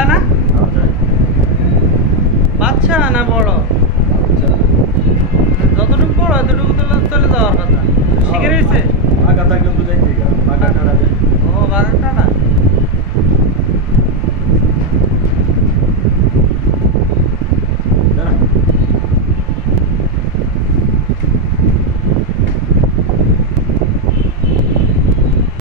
যায় না? বাচ্চা না বড়? যতটুকু বড় এতটুকু চলে যাওয়ার কথা। শিখে রয়েছে? ও বাঘা টানা।